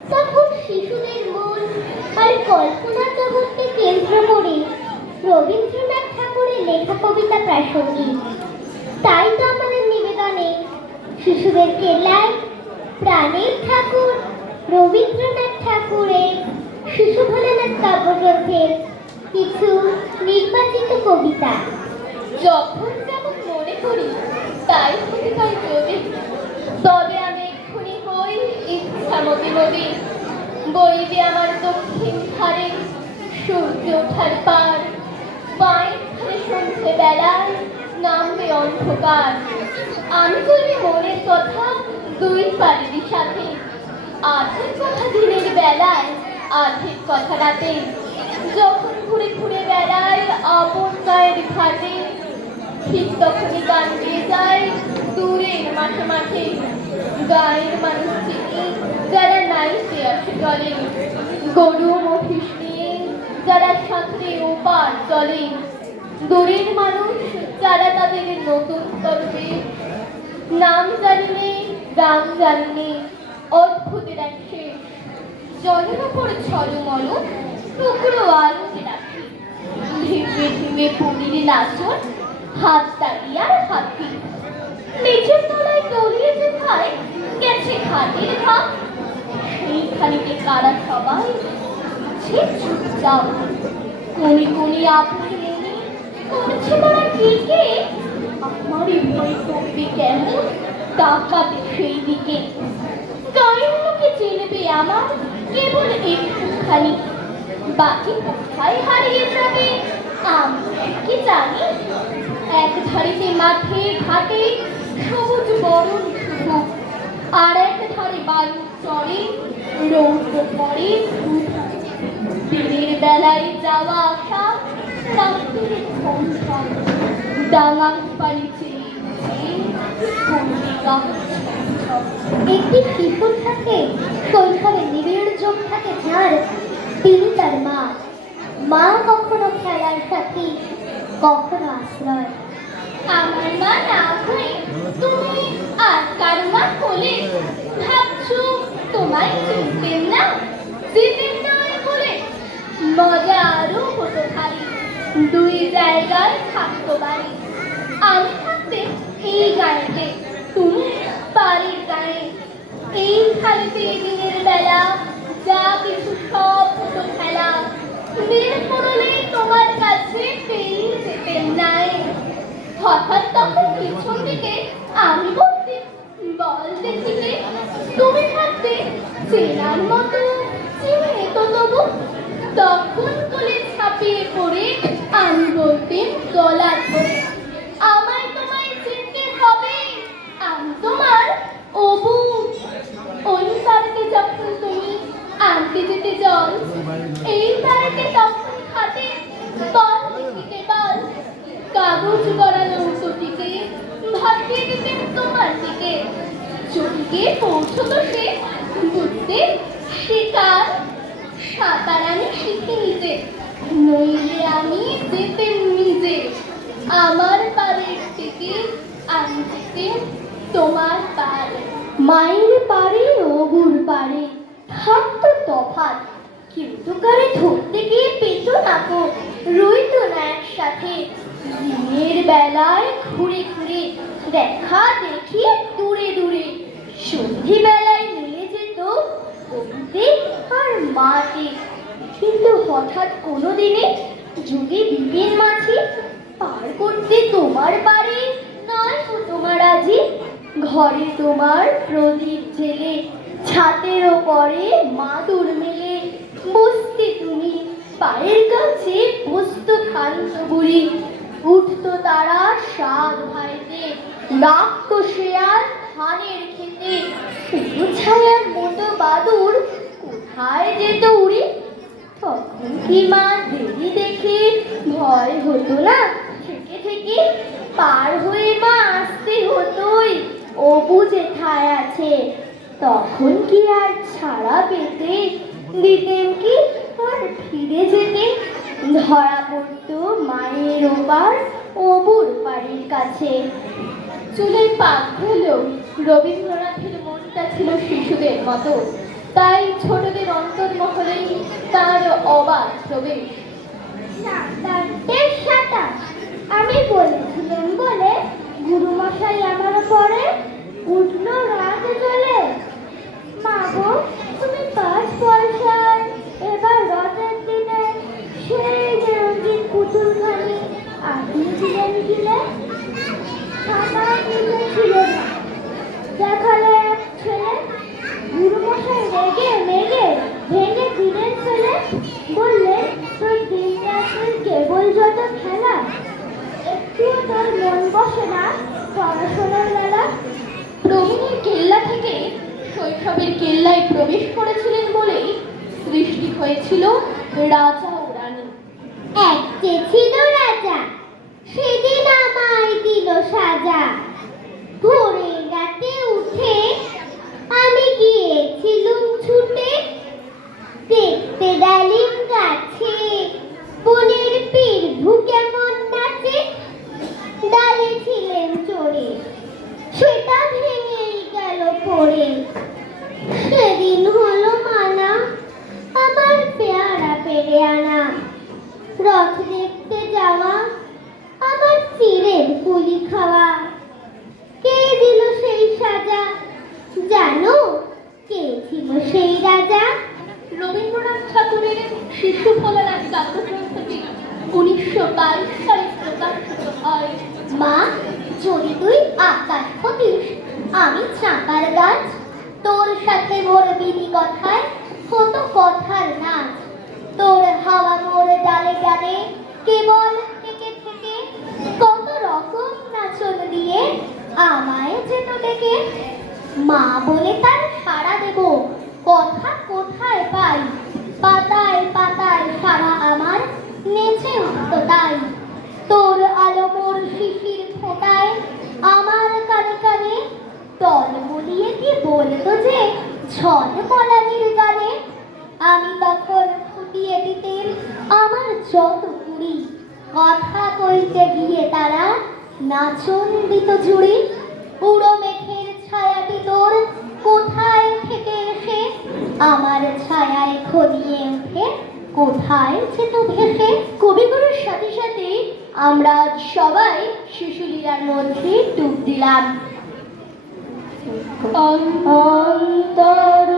তখন শিশুদের মন আর কল্পনার জগৎকে কেন্দ্র করে রবীন্দ্রনাথ ঠাকুরের লেখা কবিতা প্রাসঙ্গিক। তাই তো আমাদের নিবেদনে শিশুদের কেল্লায় প্রাণের ঠাকুর রবীন্দ্রনাথ ঠাকুরের শিশু ভোলানাথ কাব্যগ্রন্থের কিছু নির্বাচিত কবিতা। যখন যেমন মনে করি তাই হতে চাই যদি, তবে আমি এক্ষুনি হই ইচ্ছামতি নদী। বইবে আমার দক্ষিণ ধারে সূর্য ওঠার পার, বাঁয়ের ধারে সন্ধ্যে বেলায় নামবে অন্ধকার। আমি চলি মনের কথা দুই পারেরই সাথে, আধের কথা দিনের বেলায় আধের কথা রাতে। যখন ঘুরে ঘুরে বেড়ায় আপন গায়ের ঘাটে, ঠিক তখনই গান গেয়ে যায় দূরের মাঠে মাঠে। গায়ের মানুষ চিনি যারা নাই সে আসে চলে, গরু মহিষ নিয়ে যারা সাঁতরে ওপার চলে। দূরের মানুষ যারা তাদের নতুন করবে, নাম জানিনে দাম জানিনে অদ্ভুতের এক শেষ। জলের ওপর ছলমল টুকরো আলোতে রাখি, ধীরে ধীরে পুরীর নাচন হাত দাঁড়িয়ে আর হাতি। নিচের তলায় তলিয়ে যেথায় গেছে ঘাটের ভাব, সেইখানিতে কারা সবাই সে চুপচাপ। কোনি কোনি আপনি মনে করছে তারা কে কে, আমার ভয় করবে কেমন ডাকাতে সেই দিকে। গায়ের চিনবে আমার কেবল একটুখানি, বাকি কোথায় হারিয়ে যাবে আমি কি জানি। এক ধারেতে মাঠে ঘাটে সবুজ বরণ শুধু, আর এক ধারে বালু চড়ে রৌদ্র পড়ে শুধু। দিনের বেলায় যাওয়া আসা রাত্রির সংসার, ডাঙা পানি চেয়ে একটি শিশুর সাথে শৈশবে নিবিড় যোগ থাকে যার, তিনি তার মা। মা কখনো খেলার সাথী, কখনো আশ্রয়। আমার মা না হয়ে তুমি আর কার মা কোলে, ভাবছো তোমায় চিনতেন না চিনতেন না বলে। মজা আরো হতো ভারী, দুই জায়গায় থাকতো বাড়ি। আমি থাকতে এই গাড়িতে, তুমি বাড়ির গায়ে। এই খালিতে দিনের বেলা যা কিছু সব হতো খেলা, দিন পড়লে তোমার কাছে পেয়ে যেতেন নাই। হঠাৎ তখন পিছন দিকে আমি বলতে, বল দেখিতে তুমি থাকতে চেনার মতো চিনে তো তবু। তখন কোলে ছাপিয়ে পড়ে আমি বলতেন গলা ধরে, আমায় তোমায় চিনতে হবে, আমি তোমার অবু। ওই বাড়িতে যখন তুমি আনতে যেতে জল, এই বাড়িতে তখন খাতে বল দেখিতে বল। কাগজ করা নৌকোটিকে ভাসিয়ে দিতেন তোমার দিকে। যদি গিয়ে পৌঁছতো সে বুঝতে শিকার, সাঁতার আমি শিখে নিতে, নইলে আমি যেতেন নিজে আমার পাড়ের থেকে আমি যেতেন তোমার পাড়ে। মায়ের পারে অবুর পারে থাকতো তফাৎ, কিন্তু কারে ধরতে গিয়ে পেত না গো, রইতো না একসাথে। দিনের বেলায় ঘুরে ঘুরে দেখা দেখি দূরে দূরে, সন্ধি বেলায় মিলে যেত অবুতে আর মাটি। কিন্তু হঠাৎ কোনো দিনে যদি বিপিন মাঝি পার করতে তোমার বাড়ি, নয় তো তোমার আজি ঘরে তোমার প্রদীপ জেলে, ছাতের ওপরে মাদুর মেলে বসতে তুমি পায়ের কাছে বসতো ক্ষান্ত বুড়ি। উঠতো তারা শাক ভাইতে, ডাকতো শেয়াল ধানের খেতে, শুধু ছায়ার মতো বাদুর কোথায় যেত উড়ি। তখন কি মা দেরি দেখে ভয় হতো না, থেকে থেকে পার হয়ে মা আসতে হতোই অবু যেথায় আছে। তখন কি আর ছাড়া পেতে দিতেন কি আর ফিরে যেতে, ধরা পড়তো মায়ের ওপার অবুর বাড়ির কাছে। চুলের পাক হলেও রবীন্দ্রনাথের মনটা ছিল শিশুদের মতো, তাই ছোটদের অন্তর্মহলেই তার অবাধ প্রবেশ। বেশ সাঁতার আমি বলেছিলাম বলে গুরুমশাই আমার পরে উঠলো রাত চলে। মা গো, তুমি 5 পয়সার এবার রথের দিনে সেই যে রঙিন পুতুলখানি আপনি দিলেন কিলে আমার দিলে ছিল না। দেখালে এক ছেলে, গুরুমশাই রেগে মেগে ভেঙে দিলেন ফেলে। বললেন, তোর দিন রাতের কেবল যত খেলা, একটুও তোর মন বসে না পড়াশোনার বেলা। প্রবীণের কেল্লা থেকে শৈশবের কেল্লায় প্রবেশ করেছিলেন বলেই সৃষ্টি হয়েছিল রাজা ও রানী। এক যে ছিল রাজা, সেদিন আমায় দিল সাজা। ভোরের রাতে উঠে আমি গিয়েছিলুম ছুটে, দেখতে ডালিম গাছে বনের পীরভু কেমন নাচে। ডালে ছিলেন চড়ে, সেটা ভেঙেই গেল পড়ে। সেদিন হলো মানা আমার পেয়ারা পেরে আনা। রথ দেখতে যাওয়া আমার চিড়ের পুলি খাওয়া। কে দিল সেই সাজা, জানো কে ছিল সেই রাজা? রবীন্দ্রনাথ ঠাকুরের শিশু ফলার এক কাব্যগ্রন্থটি 1922 সালে প্রকাশিত হয়। মা, যদি তুই আকাশ হতিস আমি চাঁপার গাছ, তোর সাথে মোর বিনি কথায় হতো কথার নাচ। তোর হাওয়া মোর ডালে ডালে কেবল থেকে থেকে কত রকম নাচন দিয়ে আমায় যেত ডেকে। মা বলে তার সাড়া দেব, কথা কোথায় পাই? পাতায় পাতায় সারা আমার নেচে উঠত তাই। তোর আলো মোর শিশির ফোঁটায় আমার কানে কানে তল বলিয়ে কি বলতো যে ঝড় পলানির গানে। আমি তখন ফুটিয়ে দিতেন আমার যত কুড়ি, কথা কইতে গিয়ে তারা নাচন দিত জুড়ি। উড়ো মেঘের ছায়াটি তোর কোথায় থেকে এসে আমার ছায়ায় ঘনিয়ে উঠে কোথায় যেত ভেসে। কবিগুরুর সাথে সাথে আমরা সবাই শিশুলীলার মধ্যে ডুব দিলাম। অন্তর